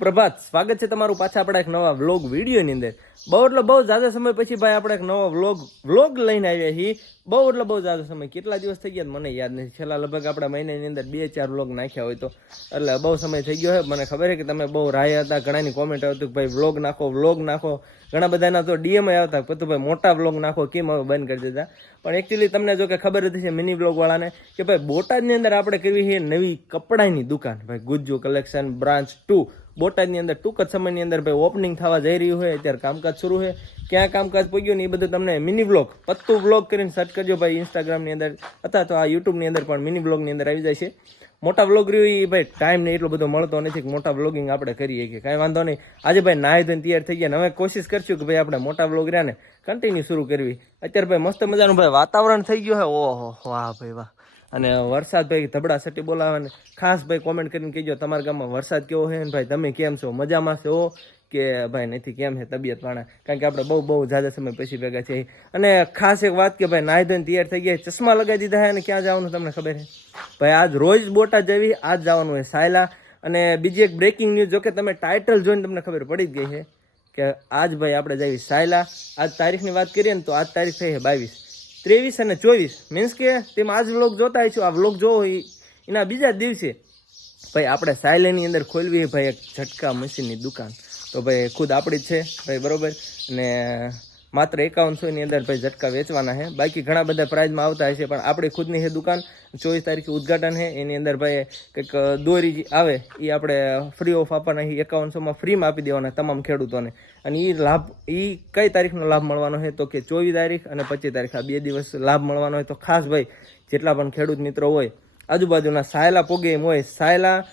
પ્રભાત, સ્વાગત છે તમારું પાછા આપણા એક નવા વ્લોગ વિડીયોની અંદર. બહુ એટલે બહુ ઝાઝા સમય પછી ભાઈ આપણે એક નવો વ્લોગ લઈને આવ્યા છીએ. બહુ એટલે બહુ ઝાઝા સમય, કેટલા દિવસ થઈ ગયા મને યાદ નથી. છેલ્લા લગભગ આપણા મહિનાની અંદર 2-4 વ્લોગ નાખ્યા હોય તો, એટલે બહુ સમય થઈ ગયો છે. મને ખબર છે કે તમે બહુ રાહ હતા, ઘણાની કોમેન્ટ આવતી કે ભાઈ વ્લોગ નાખો. ઘણા બધાના તો ડીએમ આવતા કે ભાઈ મોટા વ્લોગ નાખો, કેમ હવે બંધ કરી દીધા. પણ એકચ્યુઅલી તમને જો કે ખબર હતી છે મિની વ્લોગ વાળાને કે ભાઈ બોટાદની અંદર આપણે કરવી છે નવી કપડાની દુકાન. ભાઈ ગુજ્જુ કલેક્શન બ્રાન્ચ 2 બોટાદની અંદર ટૂંક જ સમયની અંદર ભાઈ ઓપનિંગ થવા જઈ રહ્યું છે. અત્યારે કામકાજ શરૂ છે. ક્યાં કામકાજ પહોંચ્યું ને એ બધું તમને મિની વ્લોગ પત્તું વ્લોગ કરીને સર્ચ કરજો ભાઈ ઇન્સ્ટાગ્રામની અંદર અથવા તો આ યુટ્યુબની અંદર પણ મિની વ્લોગની અંદર આવી જાય છે. મોટા વ્લોગ રહ્યું એ ભાઈ ટાઈમ ને એટલો બધો મળતો નથી કે મોટા વ્લોગિંગ આપણે કરીએ કે કાંઈ વાંધો નહીં. આજે ભાઈ નાહી ધોઈને તૈયાર થઈ ગયા. હવે કોશિશ કરશું કે ભાઈ આપણે મોટા વ્લોગ રહ્યા ને કન્ટિન્યુ શરૂ કરવી. અત્યારે ભાઈ મસ્ત મજાનું ભાઈ વાતાવરણ થઈ ગયું છે. ઓહો વાહ ભાઈ વાહ. અને વરસાદ ભાઈ ધબડા સટી બોલાવે ને ખાસ ભાઈ કોમેન્ટ કરીને કહેજો તમારા ગામમાં વરસાદ કેવો છે ને ભાઈ તમે કેમ છો, મજામાં છો કે ભાઈ નથી, કેમ છે તબિયત પાણા. કારણ કે આપણે બહુ ઝાઝા સમય પછી ભેગા છે. અને ખાસ એક વાત કે ભાઈ નાહી ધોઈને તૈયાર થઈ ગયા, ચશ્મા લગાવી દીધા છે. અને ક્યાં જવાનું તમને ખબર છે ભાઈ? આજ રોજ બોટાદ જવી, આજ જવાનું હોય સાયલા. અને બીજી એક બ્રેકિંગ ન્યૂઝ, જો કે તમે ટાઇટલ જોઈને તમને ખબર પડી જ ગઈ છે કે આજ ભાઈ આપણે જવી સાયલા. આજ તારીખની વાત કરીએ ને તો આજ તારીખ થઈ છે 22, 23 અને 24. મીન્સ કે તેમ આજ વ્લોગ જોતા આવીશું. આ વ્લોગ જોવો એના બીજા દિવસે ભાઈ આપણે સાયલાની અંદર ખોલવી ભાઈ એક ઝટકા મશીનની દુકાન. તો ભાઈ ખુદ આપણી જ છે ભાઈ, બરોબર. અને માત્ર 5100ની અંદર ભાઈ ઝટકા વેચવાના છે. બાકી ઘણા બધા પ્રાઇઝમાં આવતા હશે, પણ આપણી ખુદની છે દુકાન. 24 તારીખે ઉદઘાટન છે. એની અંદર ભાઈ કંઈક દોરી આવે એ આપણે ફ્રી ઓફ આપવાના. એ 5100માં ફ્રીમાં આપી દેવાના તમામ ખેડૂતોને. અને એ લાભ કઈ તારીખનો લાભ મળવાનો છે તો કે 24 તારીખ અને 25 તારીખ, આ 2 દિવસ લાભ મળવાનો હોય. તો ખાસ ભાઈ જેટલા પણ ખેડૂત મિત્રો હોય આજુબાજુના સાયલા પોગે એમ હોય, સાયલા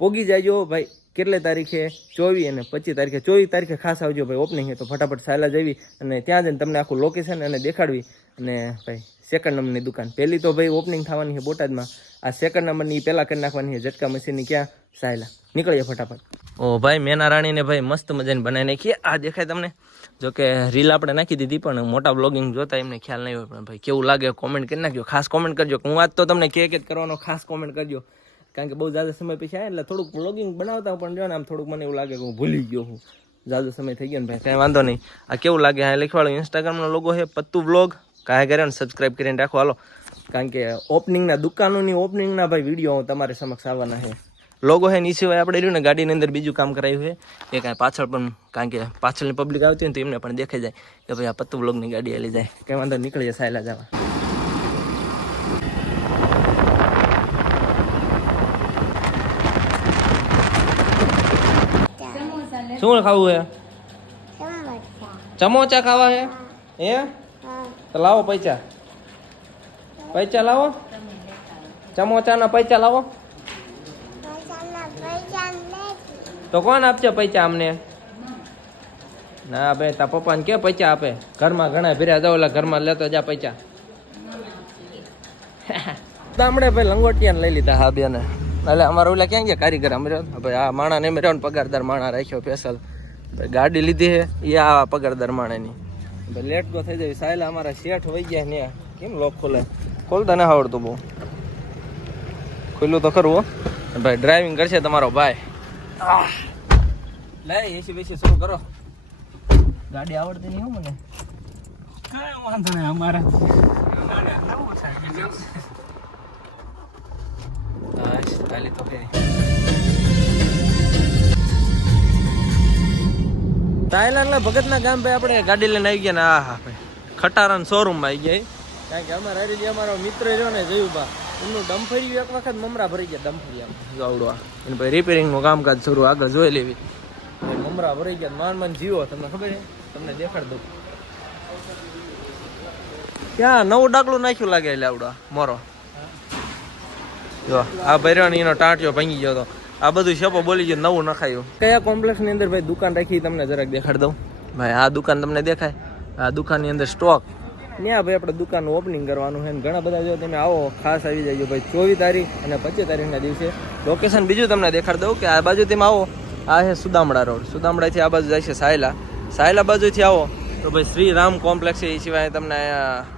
પોગી જાયજો ભાઈ. કેટલી તારીખે? 24 અને 25 તારીખે. 24 તારીખે ખાસ આવજો ભાઈ, ઓપનિંગ છે. તો ફટાફટ સાયલા જવી અને ત્યાં જઈને તમને આખું લોકેશન અને દેખાડવી. અને ભાઈ સેકન્ડ નંબરની દુકાન, પહેલી તો ભાઈ ઓપનિંગ થવાની છે બોટાદમાં. આ સેકન્ડ નંબરની પહેલાં કરી નાખવાની છે ઝટકા મશીનની. ક્યાં? સાયલા. નીકળીએ ફટાફટ. ઓ ભાઈ મેના રાણીને ભાઈ મસ્ત મજાની બનાવી નાખીએ. આ દેખાય તમને? જો કે રીલ આપણે નાખી દીધી, પણ મોટા બ્લોગિંગ જોતા એમને ખ્યાલ નહીં હોય. પણ ભાઈ કેવું લાગે કોમેન્ટ કરી નાખજો, ખાસ કોમેન્ટ કરજો. હું આજ તો તમને કે કરવાનો ખાસ કોમેન્ટ કરજો. કારણ કે બહુ ઝાઝા સમય પછી આવે એટલે થોડુંક વ્લોગિંગ બનાવતા પણ જો ને આમ થોડુંક મને એવું લાગે કે હું ભૂલી ગયો હું. ઝાઝો સમય થઈ ગયો ને ભાઈ, કાંઈ વાંધો નહીં. આ કેવું લાગે? હા લખવાળો ઇન્સ્ટાગ્રામનો લોગો છે પત્તું વ્લોગ. કાંઈ કરે ને સબસ્ક્રાઈબ કરીને રાખો હાલો. કારણ કે ઓપનિંગના દુકાનોની ઓપનિંગના ભાઈ વિડીયો તમારે સમક્ષ આવવાના છે. લોગો છે ને એ સિવાય આપણે રહ્યું ને ગાડીની અંદર બીજું કામ કરાયું છે એ કાંઈ પાછળ પણ, કારણ કે પાછળની પબ્લિક આવતી હોય ને તો એમને પણ દેખાઈ જાય કે ભાઈ આ પત્તું વ્લોગની ગાડી આવી જાય. કંઈ વાંધો નીકળીએ સાયલા જવા. શું ખાવું હે? સમોસા ખાવા હે? હે તો લાવો પૈસા લાવો. સમોસાના પૈસા લાવો. તો કોણ આપશે પૈસા અમને? ના ભાઈ તા પપ્પાને કે પૈસા આપે. ઘરમાં ઘણા ભેર્યા જાવ એટલે ઘરમાં લેતો જા પૈસા. ગામડે ભાઈ લંગોટિયા લઈ લીધા હા બેને. એટલે અમારે ઓલા ક્યાં ગયા કારીગર? અમે ભાઈ આ માણા ને મેં પગારદાર માણા રાખ્યો સ્પેશિયલ. ભાઈ ગાડી લીધી છે એ આ પગારદાર માણાની. ભાઈ લેટ ગો થઈ જાય. સાયલા અમારા શેઠ વહી ગયા ને. કેમ લોક ખોલે? ખોલતા ને આવડતું બહુ. ખોલ્યું તો ખરું. ભાઈ ડ્રાઇવિંગ કરશે તમારો ભાઈ. લે એસી બેસી શરૂ કરો. ગાડી આવડતી નહીં હું મને. કાંઈ વાંધો નહીં અમારે. ચાલી તો સાયલા ભગતના ગામ ભાઈ આપણે ગાડી લઈને આવી ગયા ને. હા ભાઈ ખટારાના શોરૂમમાં આવી ગયા. કારણ કે અમારે હરીજી અમારો મિત્ર રહ્યો ને જયુબા, એમનું ડમ્ફરી એક વખત મમરા ભરી ગયા. ડમ્ફરી આવડવા એને ભાઈ રિપેરિંગનું કામકાજ શરૂ આગળ જોઈ લેવી. મમરા ભરી ગયા માન જીવો. તમને ખબર છે? તમને દેખાડ દઉં. ક્યાં નવું ડાકલું નાખ્યું લાગે એટલે આવડા મોરો. જો આ ભર્યો ને એનો ટાંટિયો ભાંગી ગયો હતો. આ બધું શપો બોલી ગયો, નવું નખાયું. કયા કોમ્પ્લેક્સની અંદર ભાઈ દુકાન રાખી તમને જરાક દેખાડ દઉં. ભાઈ આ દુકાન તમને દેખાય? આ દુકાનની અંદર સ્ટોક. ત્યાં ભાઈ આપણે દુકાનનું ઓપનિંગ કરવાનું છે. ઘણા બધા જો તમે આવો ખાસ આવી જાય ભાઈ 24 તારીખ અને 25 તારીખના દિવસે. લોકેશન બીજું તમને દેખાડ દઉં કે આ બાજુ તમે આવો, આ છે સુદામડા રોડ. સુદામડાથી આ બાજુ જાય છે સાયલા. સાયલા બાજુથી આવો તો ભાઈ શ્રી રામ કોમ્પ્લેક્સ છે. એ સિવાય તમને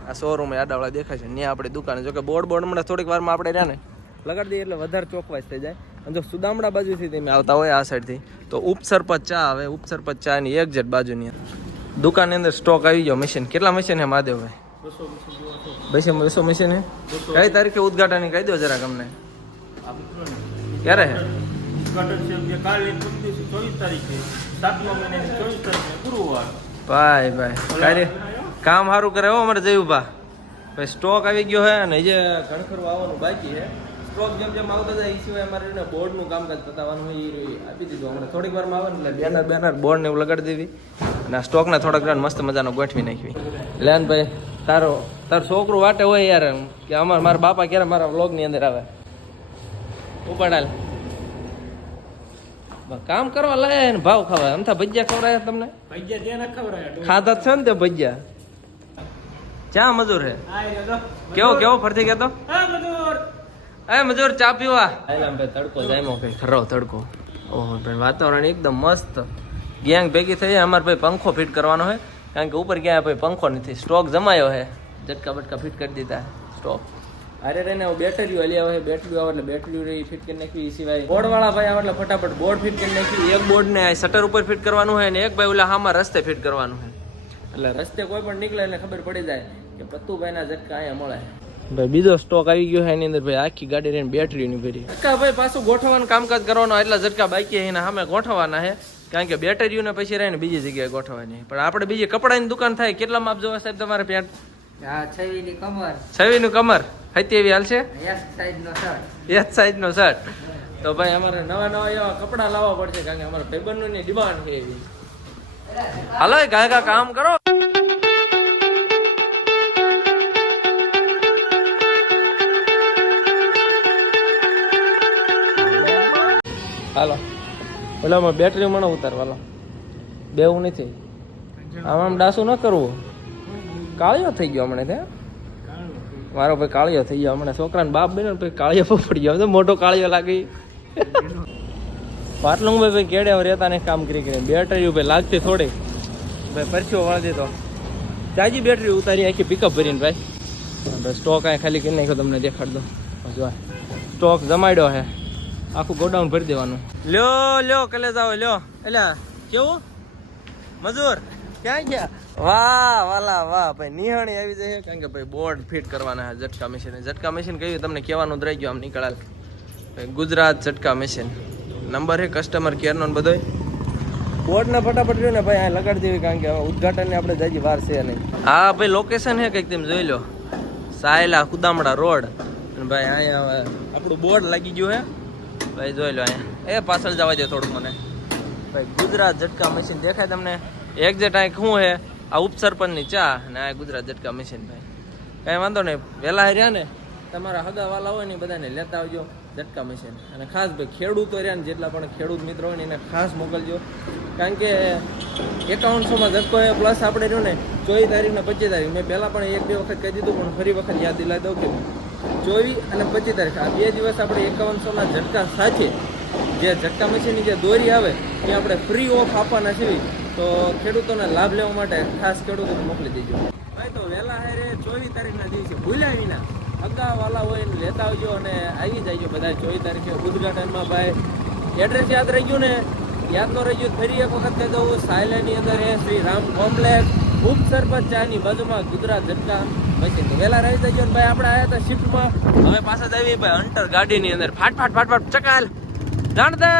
આ શોરૂમ આડાવાળા દેખાય છે. ત્યાં આપણે દુકાન. જો કે બોર્ડ હમણાં થોડીક વારમાં આપણે રહ્યા ને લગાડી દઈએ એટલે વધારે ચોકવાસ થઈ જાય. અને જો સુદામડા બાજુથી તમે આવતા હોય આ સાઈડથી તો ઉપસરપત ચા આવે, ઉપસરપત ચાની એક્ઝેક્ટ બાજુની દુકાનની અંદર સ્ટોક આવી ગયો. મશીન કેટલા મશીન હે મહાદેવભાઈ? 200 મશીન હે. કઈ તારીખે ઉદઘાટન કહી દો જરાક અમને. ક્યારે હે? ભાઈ ભાઈ કામ સારું કરે હો અમારે જયુભા ભાઈ. સ્ટોક આવી ગયો હે અને જે ઘણખરું આવવાનું બાકી છે. સ્ટોક જેમ જેમ આવતા જાય એ સિવાય અમારે બોર્ડનું કામકાજ પતાવવાનું હોય એ આપી દીધું. હમણાં થોડીક વારમાં આવે ને એટલે બેનર બોર્ડ ને એવું લગાડી દેવી અને આ સ્ટોકને થોડાક ગ્રાન્ડ મસ્ત મજાનો ગોઠવી નાખવી. લેન ભાઈ તારો છોકરું વાટે હોય યાર કે મારા બાપા ક્યારે મારા વ્લોગની અંદર આવે. ઉપાડાલ કામ કરવા લાયા ને ભાવ ખાવા અમથા ભજીયા ખવડાયા તમને? ખાધા છે ને તે ભજીયા. ચા મજૂર હે કેવો ફરતી ગયો? એ મજૂર ચા પીવા ભાઈ. તડકો જામ્યો કઈ ખરો તડકો. ઓહો ભાઈ વાતાવરણ એકદમ મસ્ત. ગેંગ ભેગી થઈ અમારે ભાઈ પંખો ફિટ કરવાનો હોય કારણ કે ઉપર ગયા ભાઈ પંખો નથી. સ્ટોક જમાયો હે ઝટકા બટકા ફિટ કરી દીધા સ્ટોક. અરે રહીને બેટરીઓ હલી આવે, બેટરીઓ આવે એટલે બેટરીઓ ફિટ કરી નાખવી. એ સિવાય બોર્ડ વાળા ભાઈ આવે એટલે ફટાફટ બોર્ડ ફિટ કરી નાખવી. એક બોર્ડ ને શટર ઉપર ફિટ કરવાનું હોય ને એક ભાઈ ઓલા હામાં રસ્તે ફિટ કરવાનું હોય એટલે રસ્તે કોઈ પણ નીકળે એટલે ખબર પડી જાય કે પત્તુભાઈના ઝટકા અહીંયા મળે. ભાઈ બીજો સ્ટોક આવી ગયો છે એની અંદર ભાઈ આખી ગાડી રહીને બેટરીની ભરી. ઝટકા ભાઈ પાછું ગોઠવવાનું કામકાજ કરવાનું એટલા ઝટકા બાકી એના સામે ગોઠવવાના છે કારણ કે બેટરીઓને પછી રહીને બીજી જગ્યાએ ગોઠવવાની. પણ આપણે બીજી કપડાની દુકાન થાય કેટલા માપ જોવા સાહેબ તમારે પેન્ટ? 6 નું કમર હતી એવી હાલ છે. એક સાઈડ નો શર્ટ તો ભાઈ અમારે નવા એવા કપડા લાવવા પડશે કારણ કે અમારા ભાઈબંધો ની ડિમાન્ડ છે એવી. હાલો કાકા કામ કરો. હાલો પેલા બેટરી મને ઉતારવાલો બેવું નથી. આમ ડાસું ન કરવું. કાળિયો થઈ ગયો હમણાં ત્યાં મારો ભાઈ કાળિયો થઈ ગયો હમણાં. છોકરાને બાપ બન્યો ને પછી કાળિયો પડી ગયો. મોટો કાળિયો લાગી. પાટલું ભાઈ કેડે રહેતા ને કામ કરી કરીને બેટરી ભાઈ લાગતી થોડી ભાઈ પરસ્યો વાળી દીધો. તાજી બેટરી ઉતારી આખી પિકઅપ ભરીને ભાઈ સ્ટોક અહીં ખાલી કરી નાખ્યો. તમને દેખાડ દો જો સ્ટોક જમાડ્યો હે. આખું ગોડાઉન ભરી દેવાનું. લ્યો કલે જાવ લ્યો. એટલે કેવું મજૂર ક્યાં ગયા? વાહ વાલા વાહ ભાઈ નિહાણી આવી જાય કારણ કે ભાઈ બોર્ડ ફિટ કરવાના ઝટકા મશીન કહ્યું તમને કહેવાનું જ રહી ગયું આમ નીકળાલ ભાઈ. ગુજરાત ઝટકા મશીન નંબર છે કસ્ટમર કેરનો બધો. બોર્ડને ફટાફટ રહ્યું ને ભાઈ આ લગાડી દેવી કારણ કે ઉદઘાટનને આપણે જાજી વાર છે નહીં. હા ભાઈ લોકેશન છે કંઈક તમે જોઈ લો. સાયલા કુદામડા રોડ અને ભાઈ અહીંયા આપણું બોર્ડ લાગી ગયું હે ભાઈ જોઈ લો. અહીંયા એ પાછળ જવા દે થોડુંક મને ભાઈ. ગુજરાત ઝટકા મશીન દેખાય તમને? એક્ઝેક્ટ અહીં શું છે આ ઉપસરપંચની ચા અને આ ગુજરાત ઝટકા મશીન ભાઈ. કાંઈ વાંધો નહીં વહેલા રહ્યા ને તમારા હગાવાલા હોય ને બધાને લેતા આવજો ઝટકા મશીન. અને ખાસ ભાઈ ખેડૂતો રહ્યા ને જેટલા પણ ખેડૂત મિત્રો હોય ને એને ખાસ મોકલજો કારણ કે 5100માં ઝટકો એ પ્લસ આપણે રહ્યું ને 24 તારીખ ને 25 તારીખ મેં પહેલાં પણ 1-2 વખત કહી દીધું પણ ફરી વખત યાદ દિલાવી દઉં કે 24 અને 25 તારીખ આ 2 દિવસ આપણે 5100ના ઝટકા સાથે જે ઝટકા મશીનની જે દોરી આવે એ આપણે ફ્રી ઓફ આપવાના છીએ. તો ખેડૂતોને લાભ લેવા માટે ખાસ ખેડૂતોને મોકલી દેજો ભાઈ. તો વહેલા હારે 24 તારીખના દિવસે ભૂલ્યા વિના અગાવાલા હોય એને લેતા આવજો અને આવી જાય બધા 24 તારીખે ઉદઘાટનમાં ભાઈ. એડ્રેસ યાદ રહી ગયું ને? યાદ ન રહી ગયું ફરી એક વખત કહી દઉં. સાયલાની અંદર એ શ્રી રામ કોમ્પ્લેક્સ ઉપસરપંચ ચાની બાજુમાં ગુજરાત ઝટકા મશીન. તો વહેલા રહી જજો ભાઈ. આપણે આવ્યા હતા શિફ્ટમાં હવે પાછા જ આવી ભાઈ હન્ટર ગાડીની અંદર ફાટ ચકાલ જાણ દે.